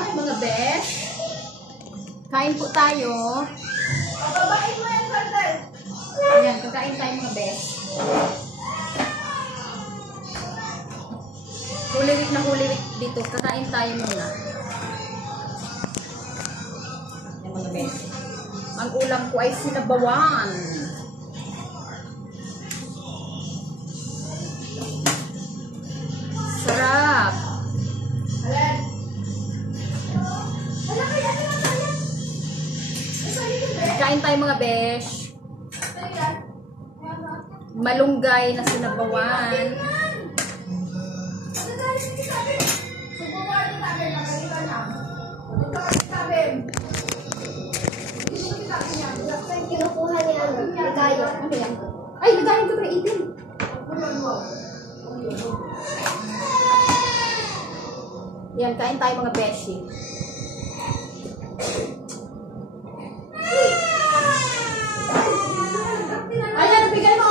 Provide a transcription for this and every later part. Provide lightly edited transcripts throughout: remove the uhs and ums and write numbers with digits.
Ay, mga besh. Kain po tayo. Babain mo yan, Sardel. Ayan, kakain tayo mga besh. Huliwik na huliwik dito. Kakain tayo muna. Ayan mga besh. Ang ulam ko ay sinabawan. Sarap. Alan. Kain tayo mga besh. Malunggay na sinabawan. Kinukuha niya ano? Ligayo. Ano yan? Ay, ligayo ko na itin. Yan, kain tayo mga beshi. Ayan, bigay mo.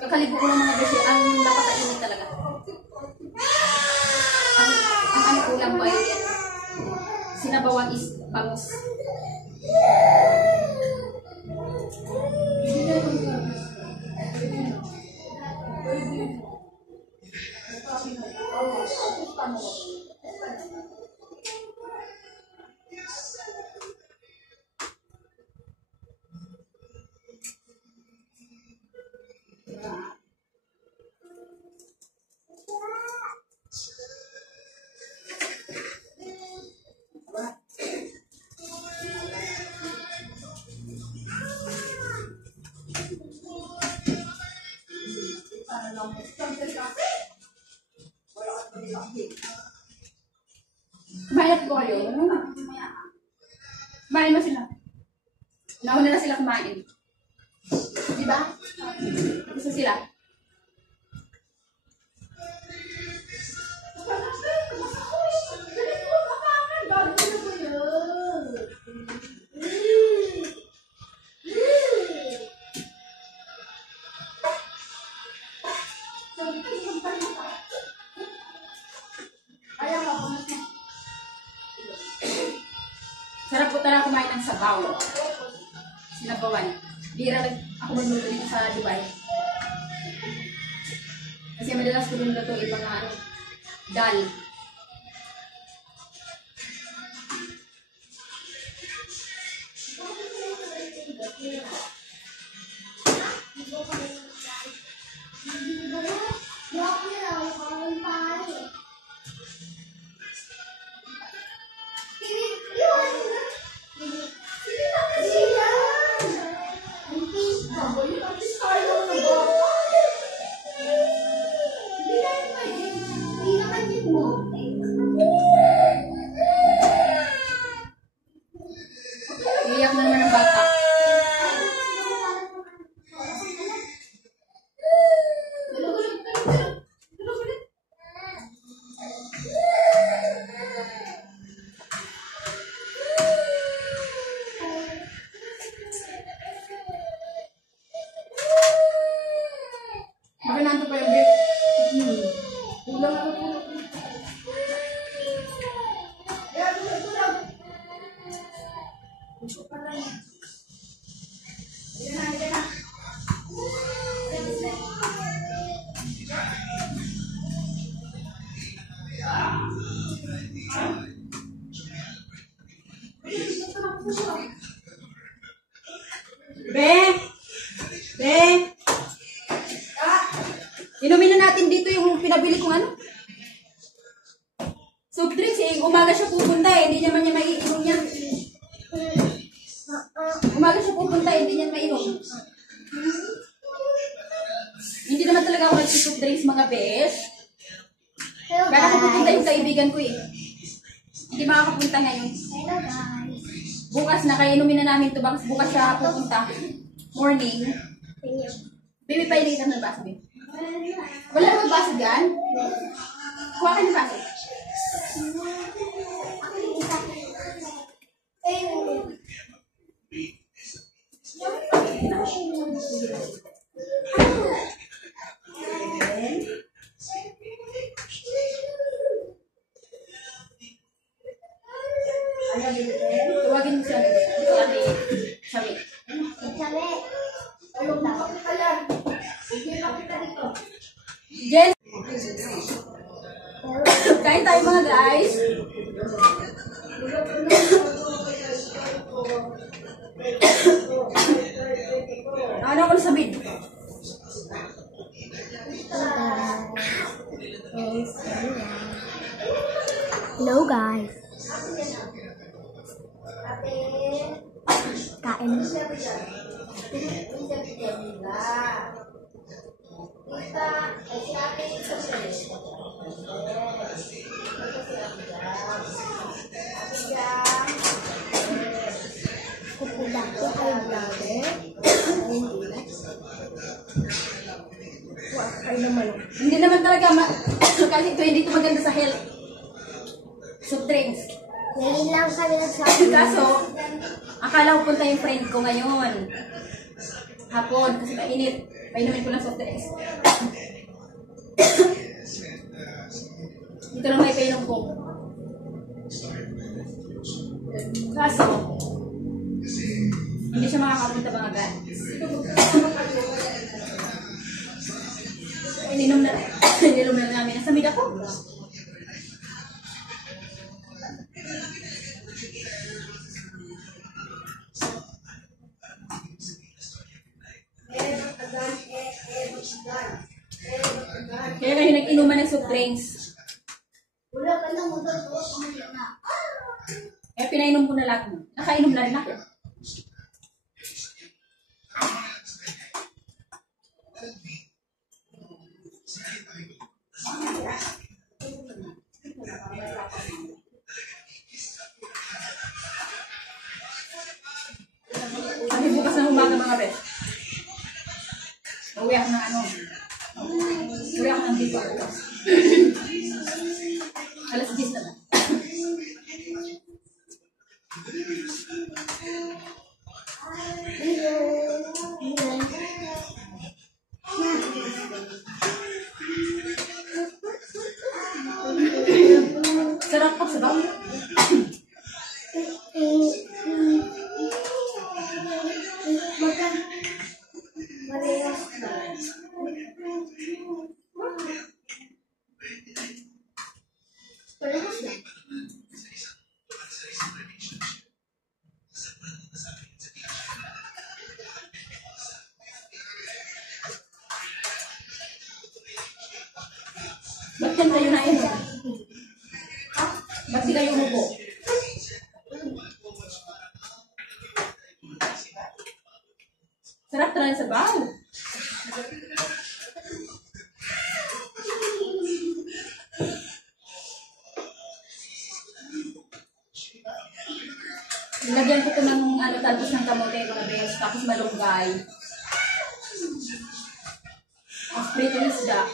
Kakalibo ko ng mga beshi. Ang napakainit talaga. Ang ano ulam ko ay sinabawang is bangus. Kumain po kayo. Kumain mo sila. Nauna na sila kumain. Diba? Gusto sila. Sarap po talaga kumain ng sabaw. Sinabawan. Bira lang ako magluto dito sa Dubai. Kasi madalas ko rin lutuin mga dal. Iyak na naman ang bata. Baka nanto pa yung break. Ulang ako po. Inumin na natin dito yung pinabili kong ano. Soft drinks eh. Umaga siya pupunta eh. Hindi naman niya maiinom niya. Umaga siya pupunta eh. Hindi niya maiinom. Hindi naman talaga ako nag-soft drinks mga besh. Kaya ako pupunta yung kaibigan ko eh. Hindi makakapunta ngayon. Hello guys. Bukas na kaya inumin na namin ito. Bukas siya pupunta. Morning. Baby, pailitan ng baso, baby. Wala naman baso baso dyan? Kuha ka ng baso. Tuwagin mo siya. Sabi. Jen! Kain tayo mga guys. Ano ako nasabihin? Hello guys. Kain. Kupulaki ay vlogger. Ay naman. Hindi naman talaga kasi ito hindi ito maganda sa health. Soft drinks. Ngayon lang kami nagsabi. Kaso, akala ko punta yung friend ko ngayon. Hapon, kasi mainit. Painumin ko ng soft drinks. Dito lang may painom ko. Kaso, hindi siya makakapunta mga guys. Ininom na namin. Nasa mid ako. Kaya kayo nag-inuman ng soft drinks. Wala ka lang magagawa pa na. Kaya pinainom ko na lahat mo. Nakainom na rin ako. Sabi bukas ng umaga mga bes. Uwi ako ng ano. Uwi ako ng dito. Alas 10 na ba? Sarap po, sarap. Ba't yan kayo na yun? Ba't di kayo umupo? Sarap talaga sa baw. Nilagyan ko ito ng ano, talbos ng kamote, mga bes, tapos malunggay. Ang prito ng isda.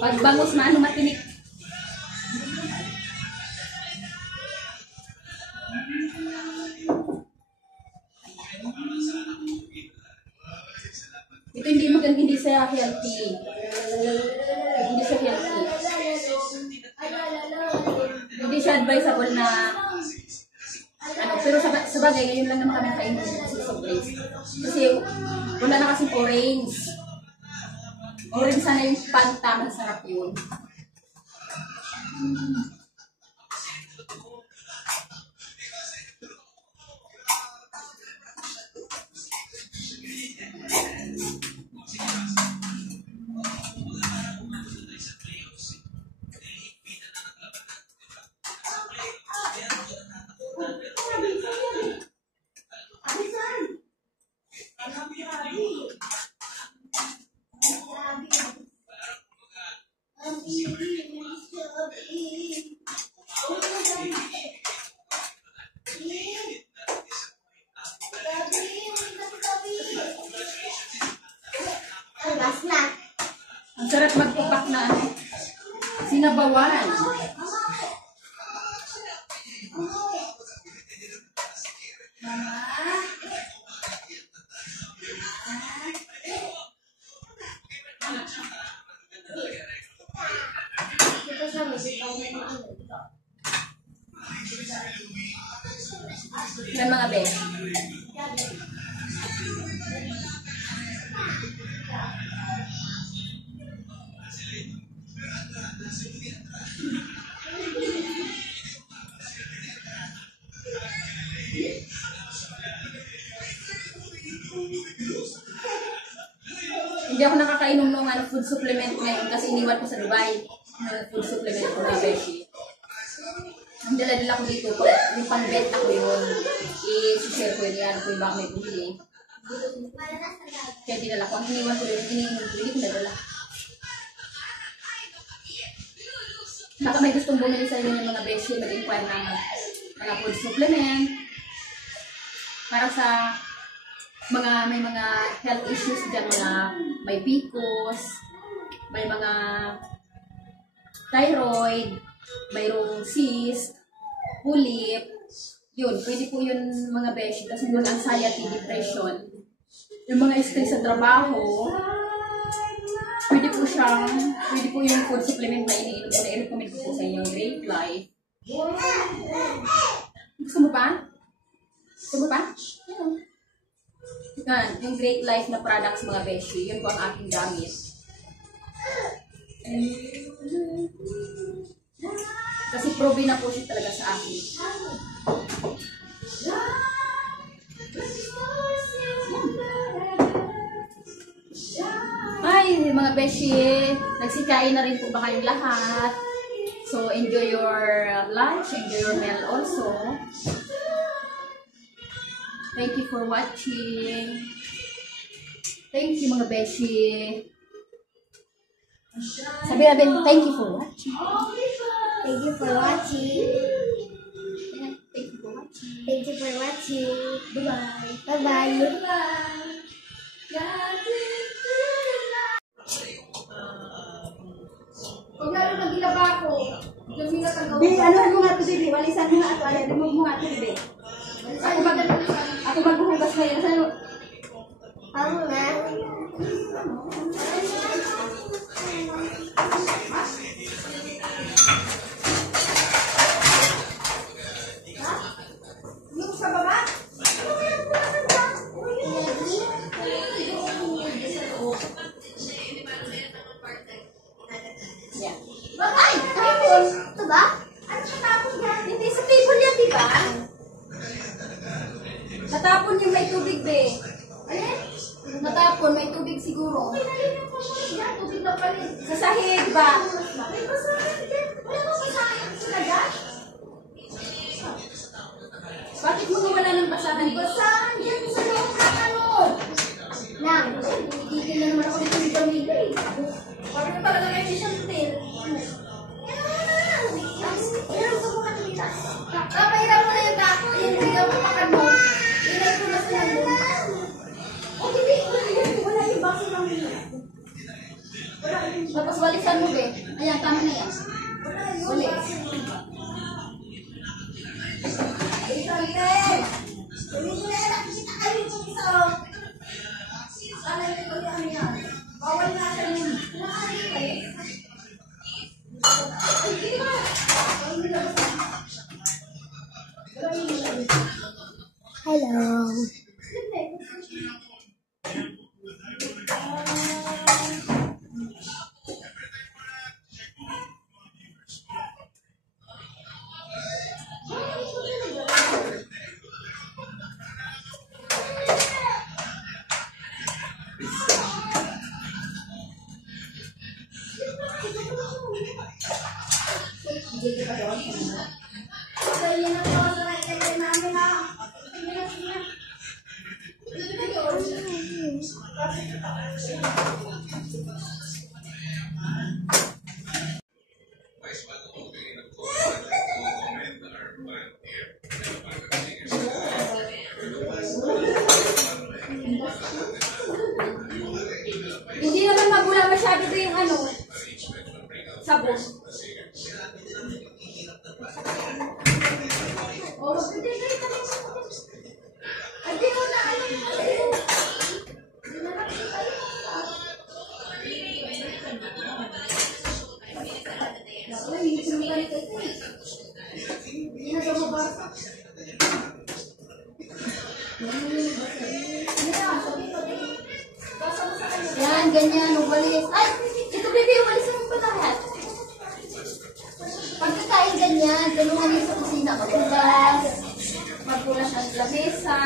Pagbangos maano matinik. Ito hindi maganda, hindi siya healthy. Hindi siya healthy. Hindi siya advisable na ano, pero sa bagay, ngayon lang naman kami kainin sa soft drinks. Kasi wala na kasing orange. Orange sana yung Fanta, masarap yun. Sarap magpapak na ano, sinabawan. Yan mga bes. Hindi ako nakakainom ng ano, food supplement ngayon kasi iniwan ko sa Dubai. Food supplement ko na beshi. Ang dala-dala ko dito, yung pang-bet ako yun. I-share ko yun, yan ko yung baka may bumili. Kaya dinala ko. Ang iniwan ko yun, iniinom ko, hindi ko nadala. Baka may gustong bumili sa inyo ng mga beshi, mag-inquire ng mga food supplement. Para sa mga may mga health issues dyan, mga may PCOS, may mga thyroid, mayroong cyst, pulip, yun, pwede po yun mga beshi, kasi yung anxiety, depression, yung mga stress sa trabaho, pwede po yung food supplement na iniinom ko, na-recommend ko po sa inyo, Great Life. Gusto mo pa? Gusto mo pa? Yan, yung Great Life na products mga beshi, yun po ang aking gamit. Kasi proven na po siya talaga sa akin. Ay, mga beshi, nagsikain na rin po ba kayong lahat? So, enjoy your lunch, enjoy your meal also. Thank you for watching. Thank you mga beshi. Sabi natin, thank you for watching. Thank you for watching. Thank you for watching. Thank you for watching. Bye-bye. Bye-bye. Huwag lalo nag-ilaba ako. Di, ano mo nga ito, Dili? Walisan mo nga ito. Ayan, remove mo nga ito, Dili. Ako maghuhugas ngayon. Sa'yo. Ako na. Yung sa baba? Yeah. Ay! Tapon! Ito ba? Ano siya tapos yan? Hindi sa table yan, di ba? Natapon yung may tubig, be. Alin? Natapon, may tubig siguro. Pinalinan ko siya. Yan, tubig na pala. Sa sahig ba? May basahan din. Wala bang basahan sila dyan? Bakit mo wala ng basahan? Basahan yan sa loob ng ano. Lang. Hindi na naman ako dito ni Pamila eh. Parang na talaga may Chantel. Pero gusto ko kanila. Pahiram mo na yung tako. Yung bigyan mo pakad mo. Inay ko na sa nandun. O, hindi. Wala yung baso lang nila. Wala yung Tapos walisan mo, be. Ayan, tama na yan. Walis. Chantel! Hindi ko na nakikita kayo yung isa. Sana yung ito yung ano yan. Bawal na sa inyo. Hello. Hindi naman magulang masyado ito yung ano, sabon. Oh, magpipigay ka lang. Hindi mo na ano. Hindi na nakita yun. Naku, hindi sinubalik ito eh. Hindi na sa mabasa. Yan, ganyan, umalis. Ay, ito baby, umalis mo pa lahat. Pagkakain ganyan, tulungan niyo sa kusina, magpulas, magpulas ng lamesa.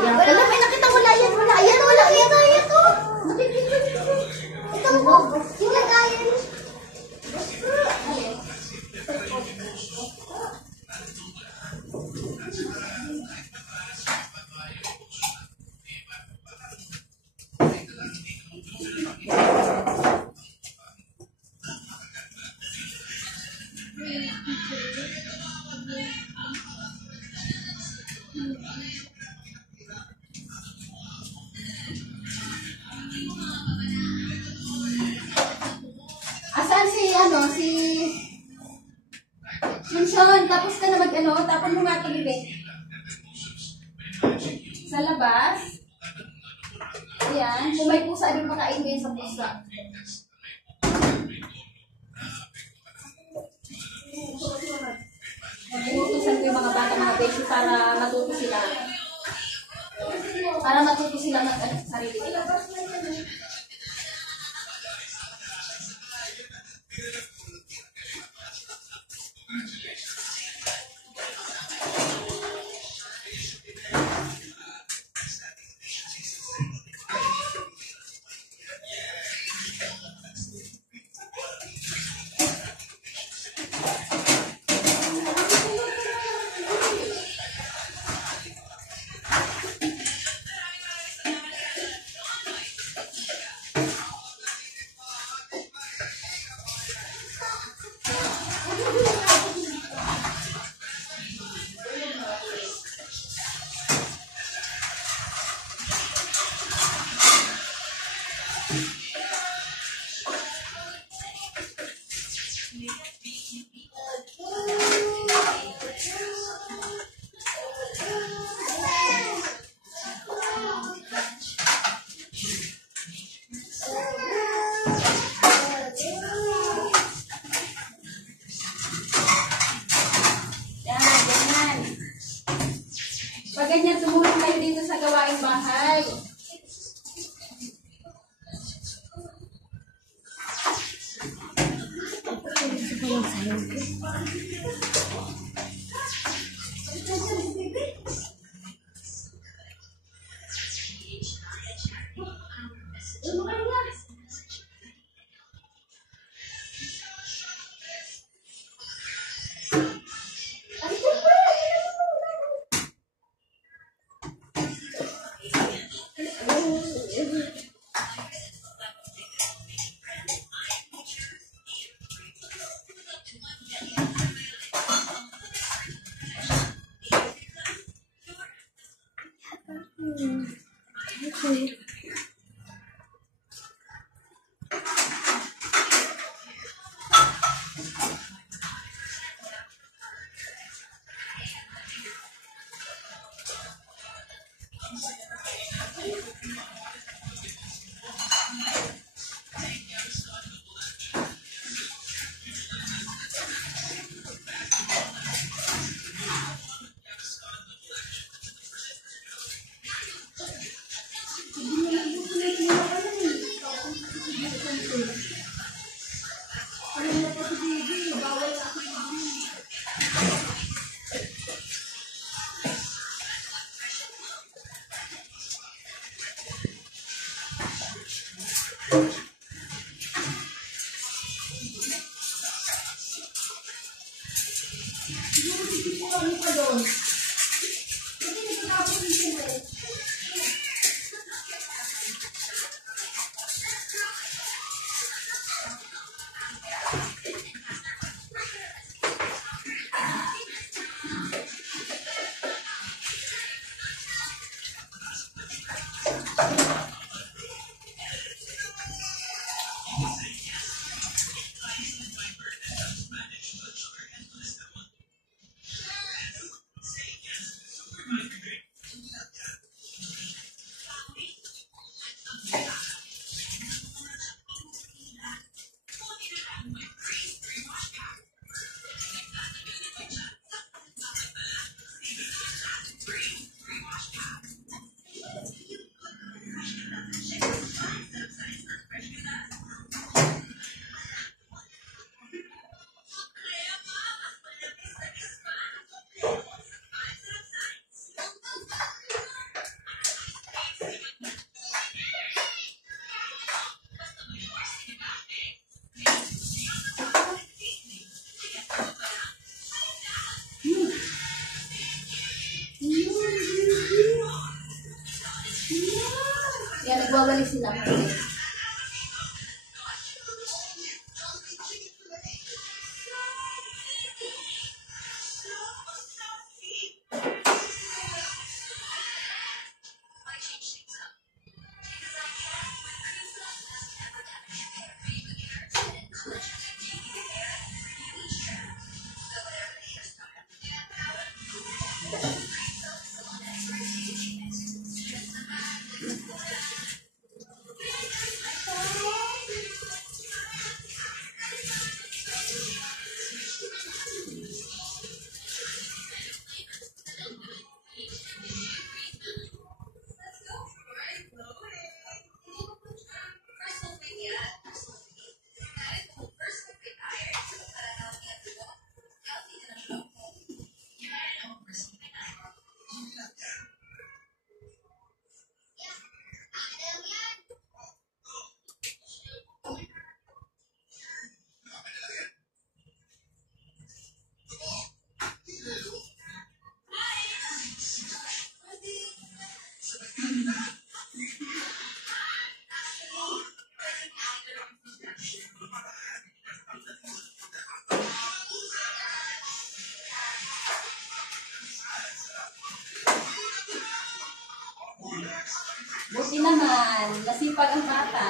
Wala, may nakita, wala yan, wala yan, wala yan, yan to. Ito po, yung lagayan. Asan si, ano, si... Shunshun, tapos ka na mag-ano, tapon mo nga ito, bebe. Sa labas. Ayan, kung may pusa, doon makain ngayon sa pusa. Inutusan ko yung mga bata, mga baby, para matuto sila. Para matuto sila mag-sarili nila. Pag ganyan, tumulong kayo dito sa gawaing bahay. nagwawali sila. Buti naman, nasipag ang bata.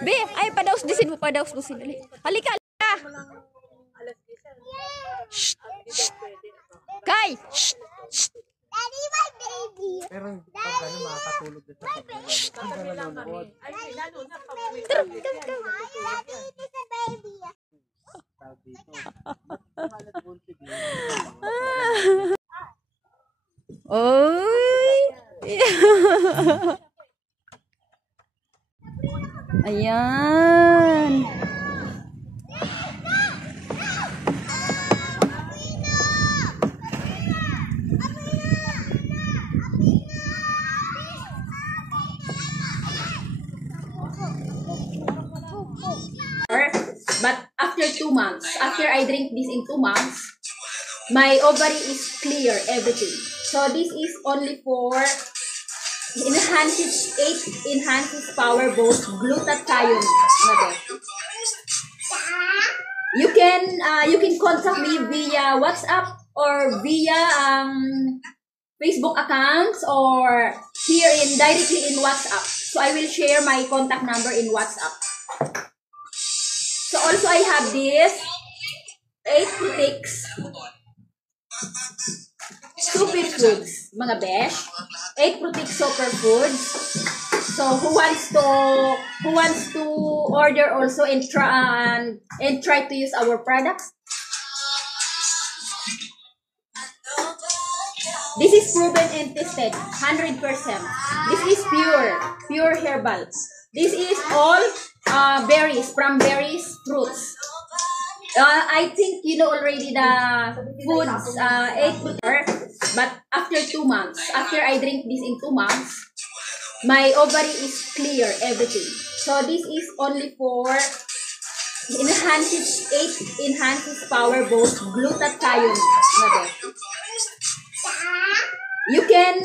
Be, ay padaus-disin mo, padaus-disin. Halika, halika. Shh, shh. Kay! Shh, shh. Daddy, my baby. Pero pag ano, makakatulog din sa pagkakas. Ang nanonood. Daddy, this is a baby. Tawag dito. Malat buntig yun. Oy! Ayan. I drink this in 2 months, my ovary is clear, everything. So this is only for enhances power boost glutathione. You can contact me via WhatsApp or via Facebook accounts or directly in WhatsApp. So I will share my contact number in WhatsApp. So also I have this 8 Protix superfoods, mga besh. 8 Protix superfoods. So who wants to order also and try to use our products? This is proven and tested, 100%. This is pure herbal. This is all berries, from berries, fruits. I think you know already the foods, 8 fruits, but after 2 months, after I drink this in 2 months, my ovary is clear, everything. So this is only for enhances power boost glutathione. You can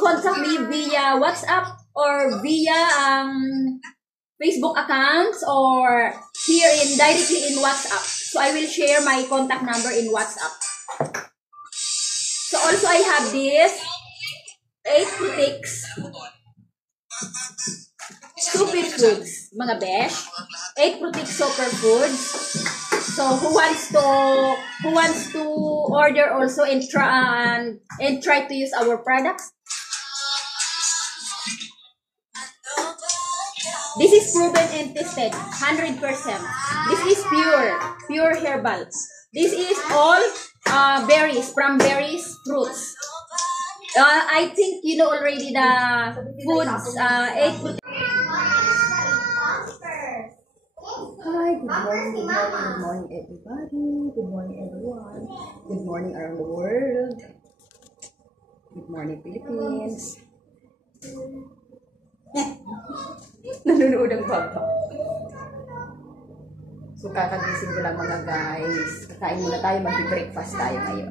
contact me via WhatsApp or via Facebook accounts or directly in WhatsApp. So I will share my contact number in WhatsApp. So also I have this 8 Protix superfoods, mga besh. 8 Protix superfoods. So who wants to order also and try to use our products? This is proven and tested, 100%. This is pure herbal. This is all berries, from berries, fruits. I think you know already the foods, 8 fruits. Hi, good morning, everybody. Good morning, everyone. Good morning around the world. Good morning, Philippines. Nanonood ang baba. So, kakagising ko lang mga guys. Kakain muna tayo, mag-breakfast tayo ngayon.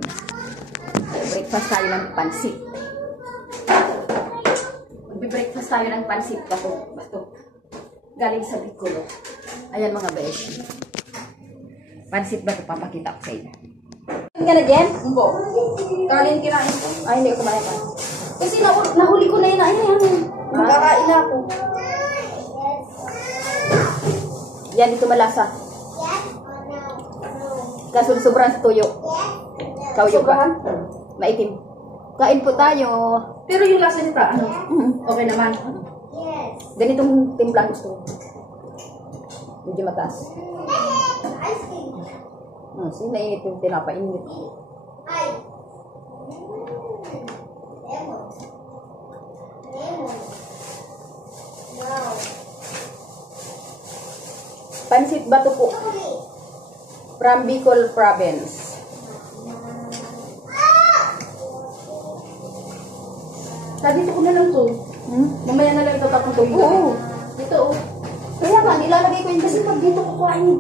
Breakfast tayo ng pansit. Mag-breakfast tayo ng pansit. Bato. Galing sa Bicolo. Ayan mga besh. Pansit ba ito? Papakita ko sa inyo. Kain ka na, Jen? Hindi. Kanin kinain ko. Ay, hindi ko kumain pa. Kasi nahuli ko na yun. Ayan. Magkakain na ako. Yan, dito malasa. Kaso sobrang tuyo. Kauyo ka. Maitim. Kain po tayo. Pero yung lasa nita, okay naman. Ganitong timplang gusto ko. Medyo mataas. Sige, mainit yung tinapainit. Pansit Bato po. From Bicol Province. Sabi ko na lang to. Mamaya na lang ito tapos Oo. Ito oh. Kaya nga, nilalagay ko yun kasi pag dito kukuhain.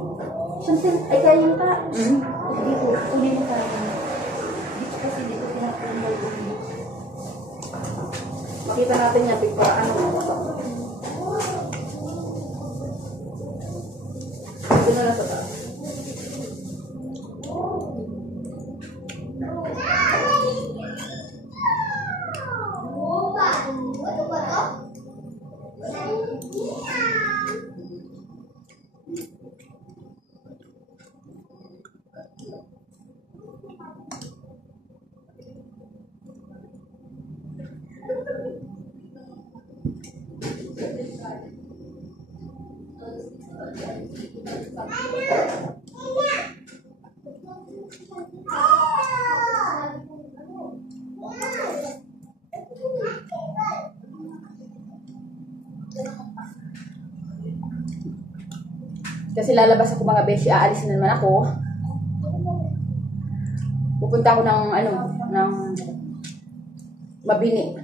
Siyempre, ay kaya yung ka. Dito, uli mo ka. Dito kasi dito pinapunol ko. Makita natin yan, para ano. Dito na lang sa taas. Kasi lalabas ako mga beshi, aalis na naman ako. Pupunta ako ng Mabini.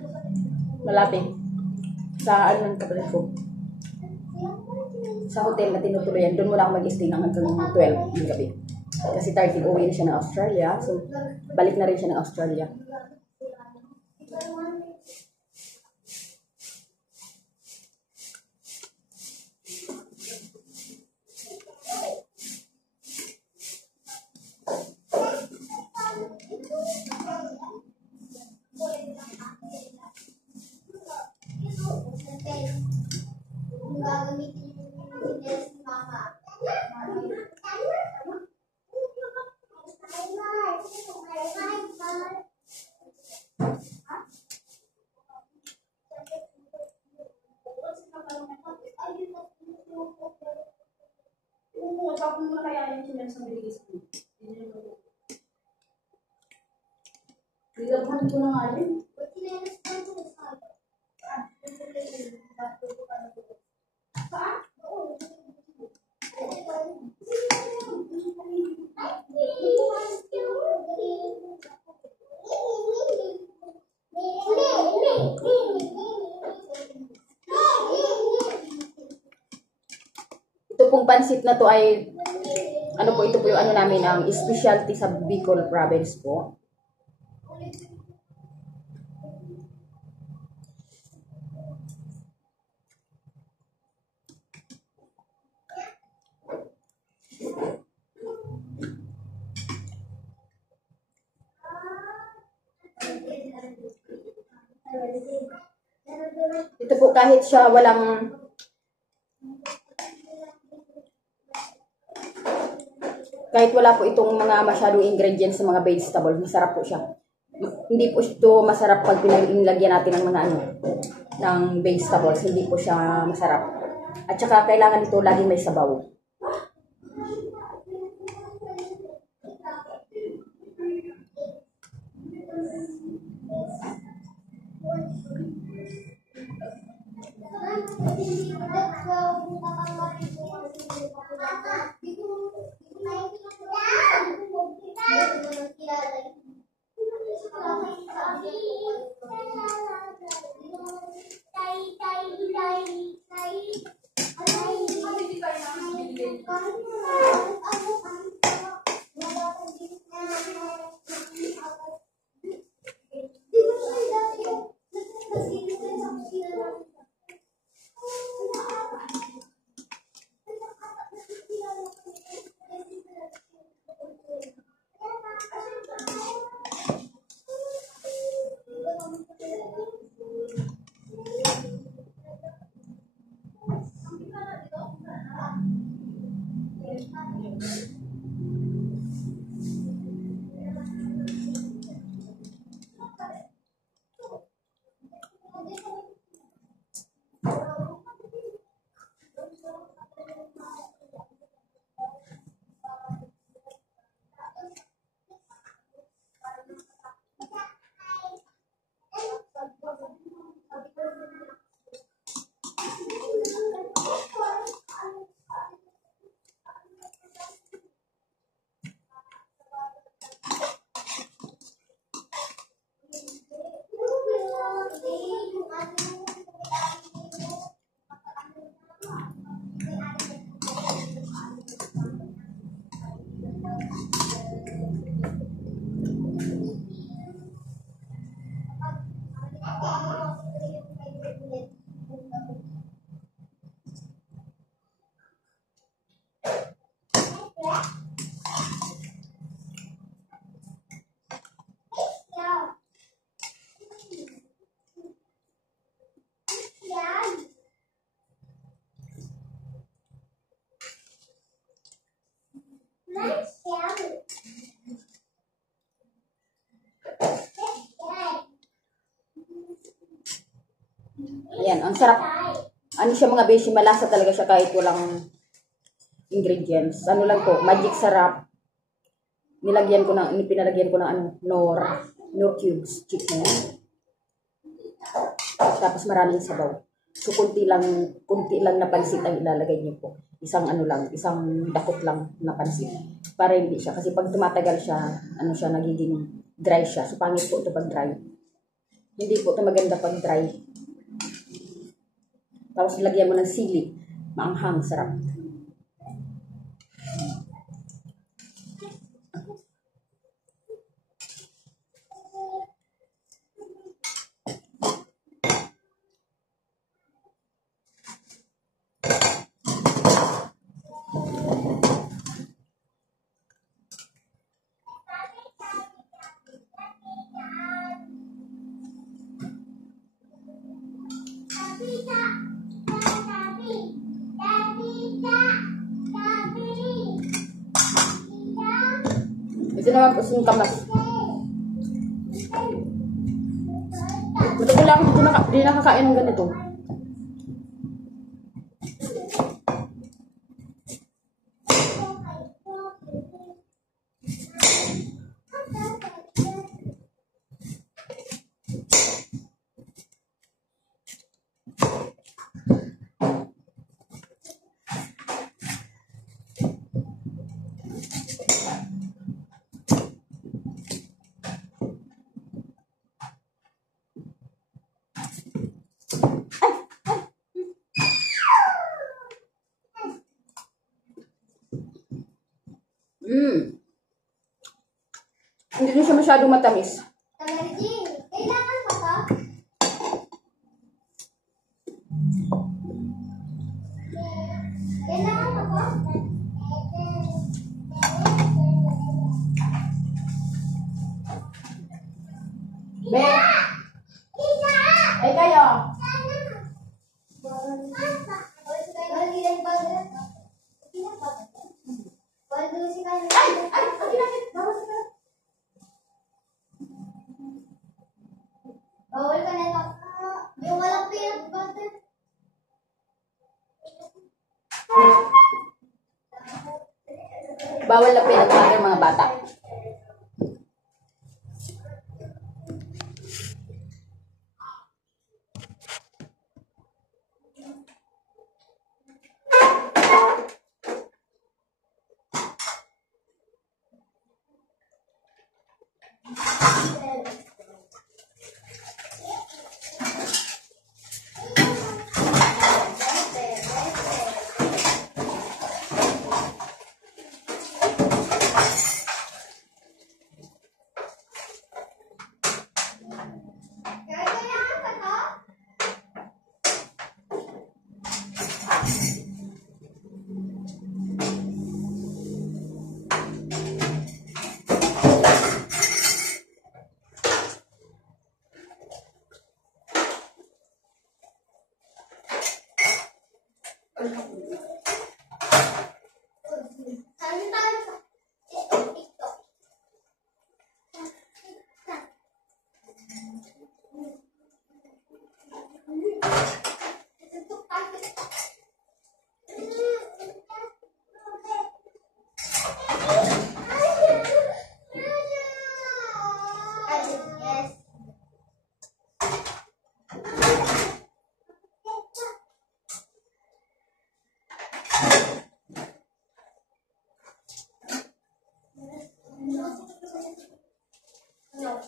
Malapit. Sa ng kapatid ko. Sa hotel na tinutuloyan. Doon muna ako mag-stay hanggang 12 ng gabi. Kasi 13 uwi na siya ng Australia. So, balik na rin siya ng Australia. Ito pong pansit na to ay ano po, ito po yung ano namin ang specialty sa Bicol province po. Ito po kahit siya kahit wala po itong mga masyadong ingredients sa mga vegetable, masarap po siya. Hindi po ito masarap pag pinilagyan natin ng mga ng vegetables, hindi po siya masarap. At saka kailangan ito laging may sabaw. Ayan, ang sarap. Ano siya mga beshi, malasa talaga siya kahit walang ingredients. Ano lang po, magic sarap. Pinalagyan ko ng Knorr cubes chicken. Tapos maraming sabaw. So, kunti lang na pansit ang ilalagay niyo po. Isang dakot lang na pansit. Para hindi siya, kasi pag tumatagal siya, nagiging dry siya. So, pangit po ito pag dry. Hindi po ito maganda pag dry. Tapos lagyan mo ng sili. Maanghang, sarap. Ito naman po yung kamas. Buti ko lang, hindi nakakain ng ganito. Hindi din siya masyadong matamis. Kailangan mo to? Kailangan mo to? Be! Ay kayo! Bawal ka na ito. Yung walang peanut butter. Bawal na peanut butter mga bata. Kailangan ka to? Sabi tayo sa TikTok. Yes. No.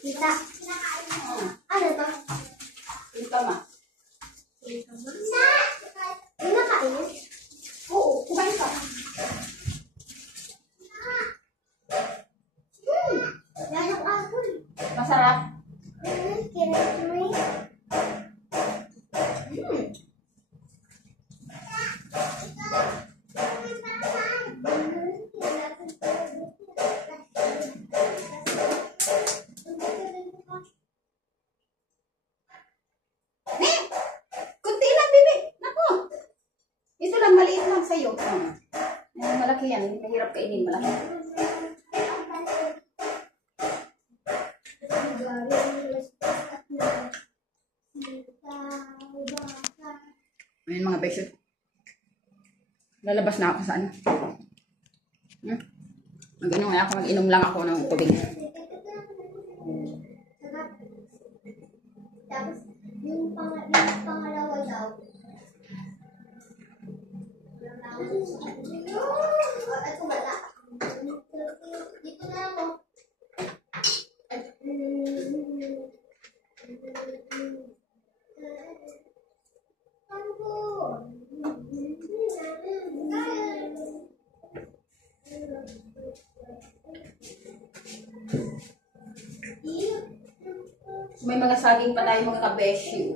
Kita. Ano to? Ito ma. Kinakain? Oo, kumain ka. Lalak ako. Masarap. Kinain mo eh. Kunti lang, bibi. Naku. Ito lang, maliit lang sa'yo. Malaki yan. Hindi mahirap kainin. Malaki. Ayan mga besyo. Lalabas na ako sa ano. Mag-inom nga ako. Mag-inom lang ako ng tubig. Tapos, yung pangalawa daw. Ito wala. Dito na ako. May mga saging pa tayo mga kabeshi.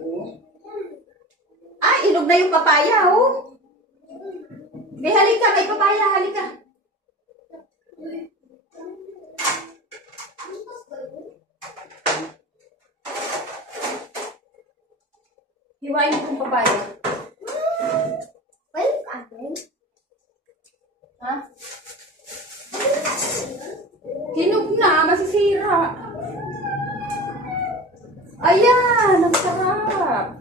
Ah, ilog na yung papaya, oh. May halika, may papaya, halika. Hiwain ko yung papaya. Well, again. Ha? Hinog na, masisira. Ayan, ang sarap.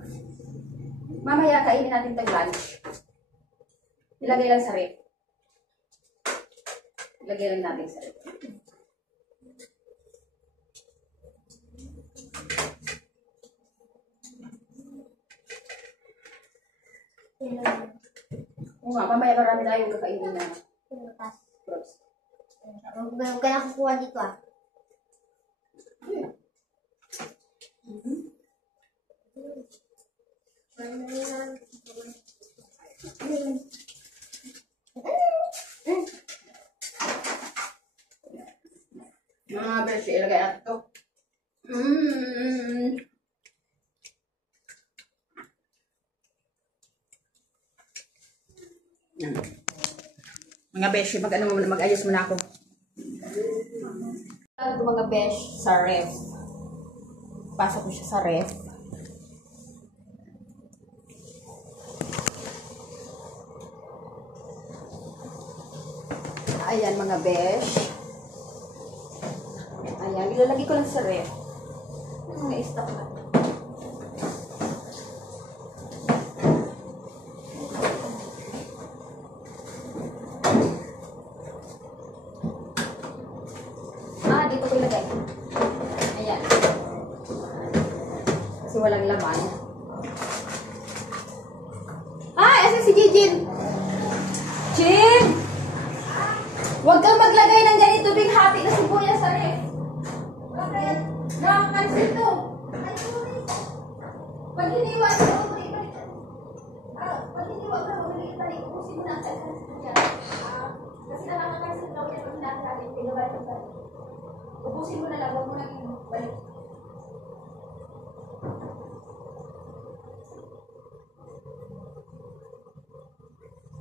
Mamaya kainin natin itong lunch. Ilagay lang sa ref. Ilagay lang natin sa ref. Oo nga, mamaya marami tayong kakainin na fruits. Huwag ka na kukuha dito ah. Mga beshi, ilagay natin ito. Yan. Mga beshi, mag-ayos muna ako. Ito mga besh sa ref. Pasok ko siya sa ref. Ayan mga besh. Ayan, ilalagay ko lang sa ref. Mga stock na. Dito ko ilagay. Ayan. Kasi walang laman. Jijin. Jin! Huwag kang maglagay ng ganito ding hati na sibuyas sa ref. Bakit? Nakakakansin to. Pag hiniwa ka, pag hiniwa ka, balik, ubusin mo na ang kasi nakakakansin daw yan pag natin pinawal yung balik. Ubusin mo na lang, huwag mo na balik.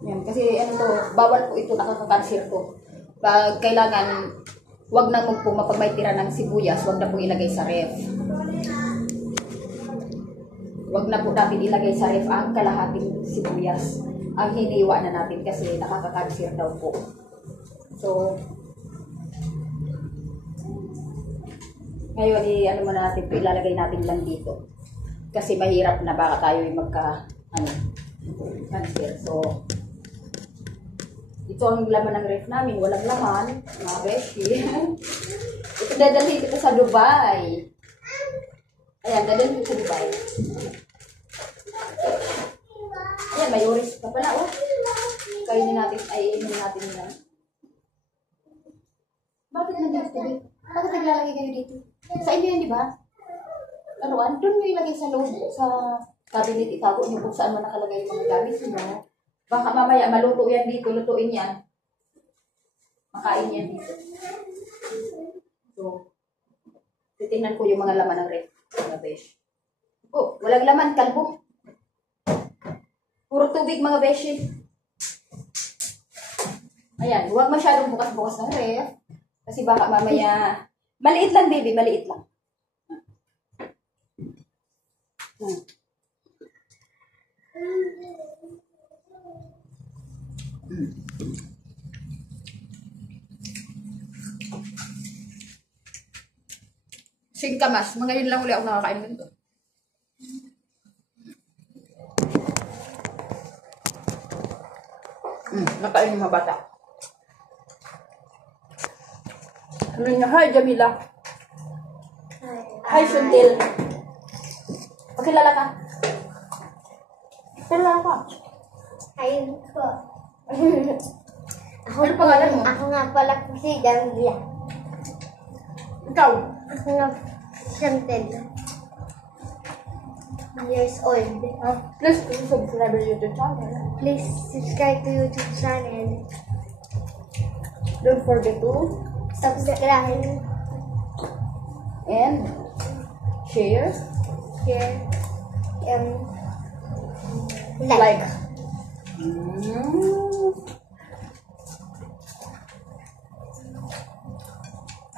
Yan, kasi ano to, bawal po ito, nakakakanser to. Pag kailangan, wag na po mapag may tira ng sibuyas, wag na po ilagay sa ref. Wag na po natin ilagay sa ref ang kalahating sibuyas. Ang hiniwa na natin kasi nakakakanser daw po. So, ngayon, ano muna natin po, ilalagay natin lang dito. Kasi mahirap na baka tayo yung cancer. So, ito ang laman ng ref namin. Walang laman. Mga beshi. Ito dadalhin kita sa Dubai. Ayan, dadalhin kita sa Dubai. Ayan, may oris pa pala. Oh. Kainin natin, inumin natin yan. Bakit nandito? Bakit naglalagay kayo dito? Sa inyo yan, di ba? Ano, doon mo ilagay sa loob, sa cabinet, itago niyo kung saan mo nakalagay yung mga gamit niyo. Baka mamaya maluto yan dito, lutuin yan. Makain yan dito. So, titingnan ko yung mga laman ng ref. Mga besh. Oh, walang laman, kalbo. Puro tubig mga beshi. Ayan, huwag masyadong bukas-bukas ng ref. Kasi baka mamaya, maliit lang baby, maliit lang. Singkamas, mga yun lang uli ako nakakain nito. Nakain yung mga bata. Ano niya? Hi, Jamila. Hi, Shuntil. Pakilala ka. Pakilala ka. Ayun po. Ano pangalan mo? Ako nga pala po si Gambia. Ikaw? Ako nga Chantel. Years old. Please subscribe to YouTube channel. Please subscribe to YouTube channel. Don't forget to Subscribe, and share, share, and like.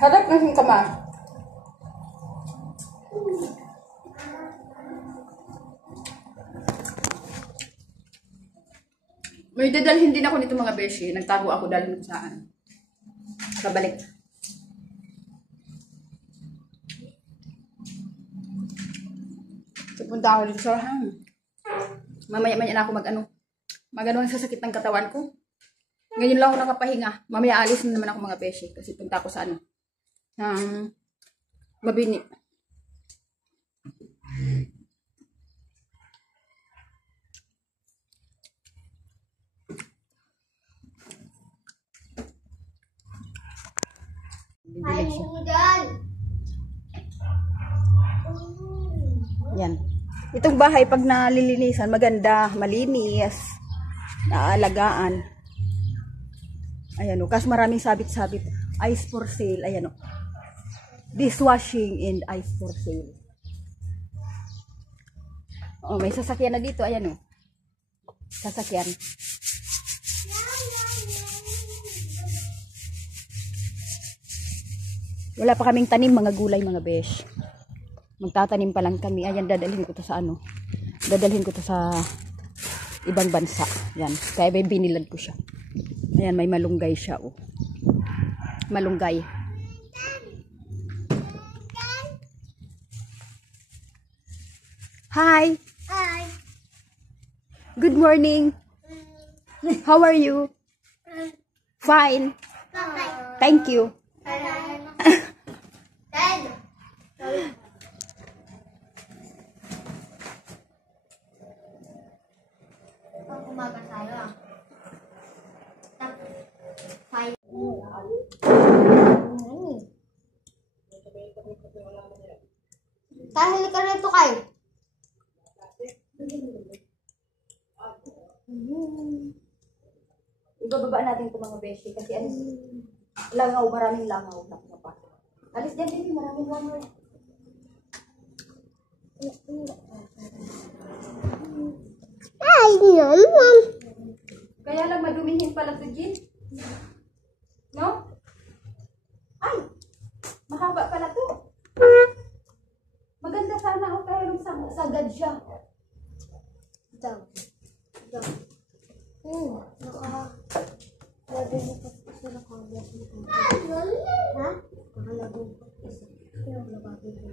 Harap ng kamay. May dadalhin din ako nito mga beshi. Nagtago ako dahil saan. Pabalik. Pupunta ako dito sa mamaya-maya na ako mag-ano ang sasakit ng katawan ko. Ngayon lang ako nakapahinga. Mamaya alis na naman ako mga beshi. Kasi punta ako sa Mabini. Kain mo dyan. Yan. Itong bahay, pag nalilinisan, maganda, malinis, naalagaan. Ayan o, kasi maraming sabit-sabit. Ice for sale, ayan o. Dishwashing and ice for sale. Oh, may sasakyan na dito, ayan o. Sasakyan. Wala pa kaming tanim, mga gulay, mga besh. Magtatanim pa lang kami. Ayan, dadalhin ko to sa dadalhin ko to sa ibang bansa. Yan. Kaya may binilad ko siya. Ayan, may malunggay siya, oh. Malunggay. Hi. Hi. Good morning. How are you? Fine. Bye-bye. Thank you. Dad. Ako mabasa. tayo. Top 5. Kahit ka rito kayo. Ibababa natin itong mga beshi kasi ano, langaw, maraming langaw. Alis dyan din, maraming langaw. Ay, naman. Kaya lang madumihin pala ito, Jin. No? Ay! Mahaba pala ito. Maganda sana ako kaya nung sagad siya. Daw. Lagi mo pa sa nakabas mo. Ha? Nakalago pa isa. Kaya nabati ko.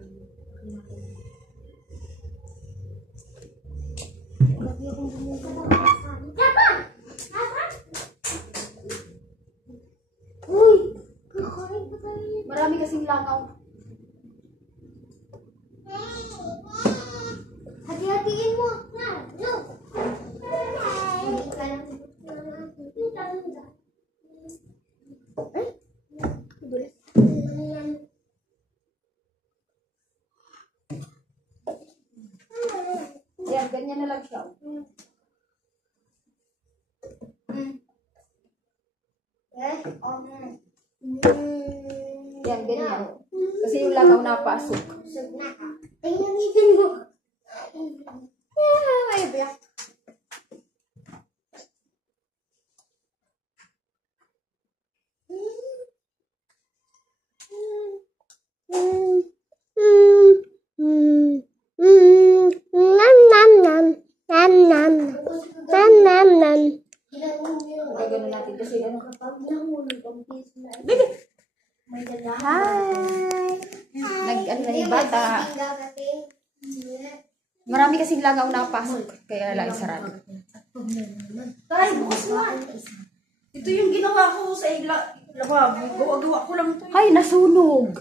Lagi akong bumili sa Uy! Kakain pa tayo. Marami kasing langaw. Hati-hatiin mo. No. Yan, ganyan na lang siya. Yan, ganyan. Kasi yung langaw napasok. Tingnan mo. Ay, biyak. Okay, gano'n natin kasi ano. Hi! Nag-ano na yung bata. Marami kasing langaw napasok. Kaya lang isarado. Tay, bukas mo. Ito yung ginawa ko sa lababo. Gawa-gawa ko lang ito. Ay, nasunog.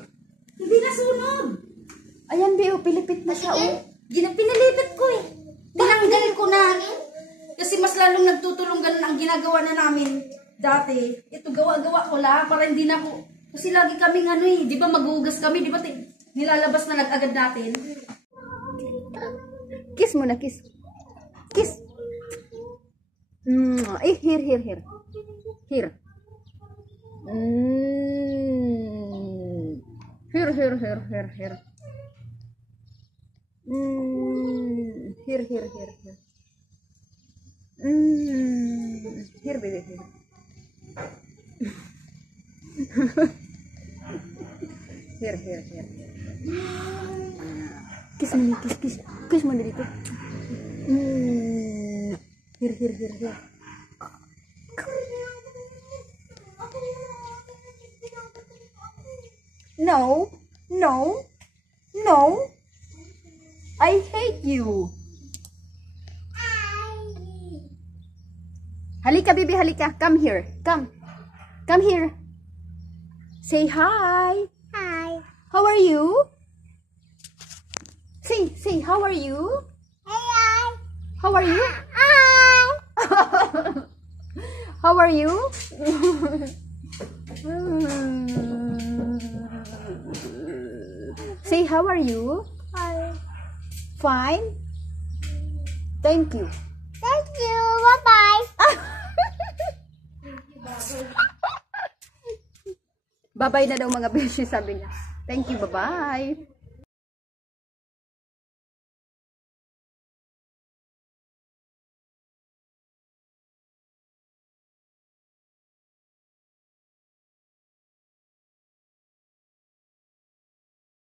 Hindi nasunog. Ayan, Beo, pilipit na siya. Oh. Pinalipit ko eh. Tinanggal ko na. Kasi mas lalong nagtutulong ganun ang ginagawa na namin dati. Ito gawa-gawa ko lang para hindi na ako. Kasi lagi kaming ano eh. Di ba maghugas kami? Di ba nilalabas na agad natin? Kiss mo na, kiss. Kiss. Here. Here. Here. Here. Here, baby, here. Here. Kiss mo na, kiss. Kiss mo na dito. Here. No. I hate you. Halika, baby, halika. Come here. Come here. Say hi. Hi. How are you? Say, how are you? Hi. How are you? Hi. How are you? Say, how are you? Hi. Fine. Thank you. Thank you. Bye-bye. Bye-bye na daw mga beshi, sabi niya. Thank you, bye-bye.